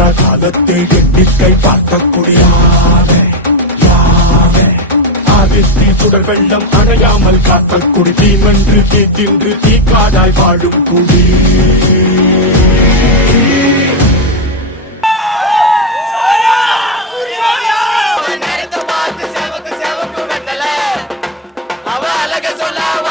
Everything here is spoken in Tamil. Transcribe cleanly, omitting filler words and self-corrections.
என்ற காலத்தை எண்ணிக்கை பார்க்கக்கூடிய ஆதித்தி சுடர் வெள்ளம் அணையாமல் காத்த குடி தீமென்று தீ தின்று தீக்காடாய் வாழும் குடி அவ அழக சொல்ல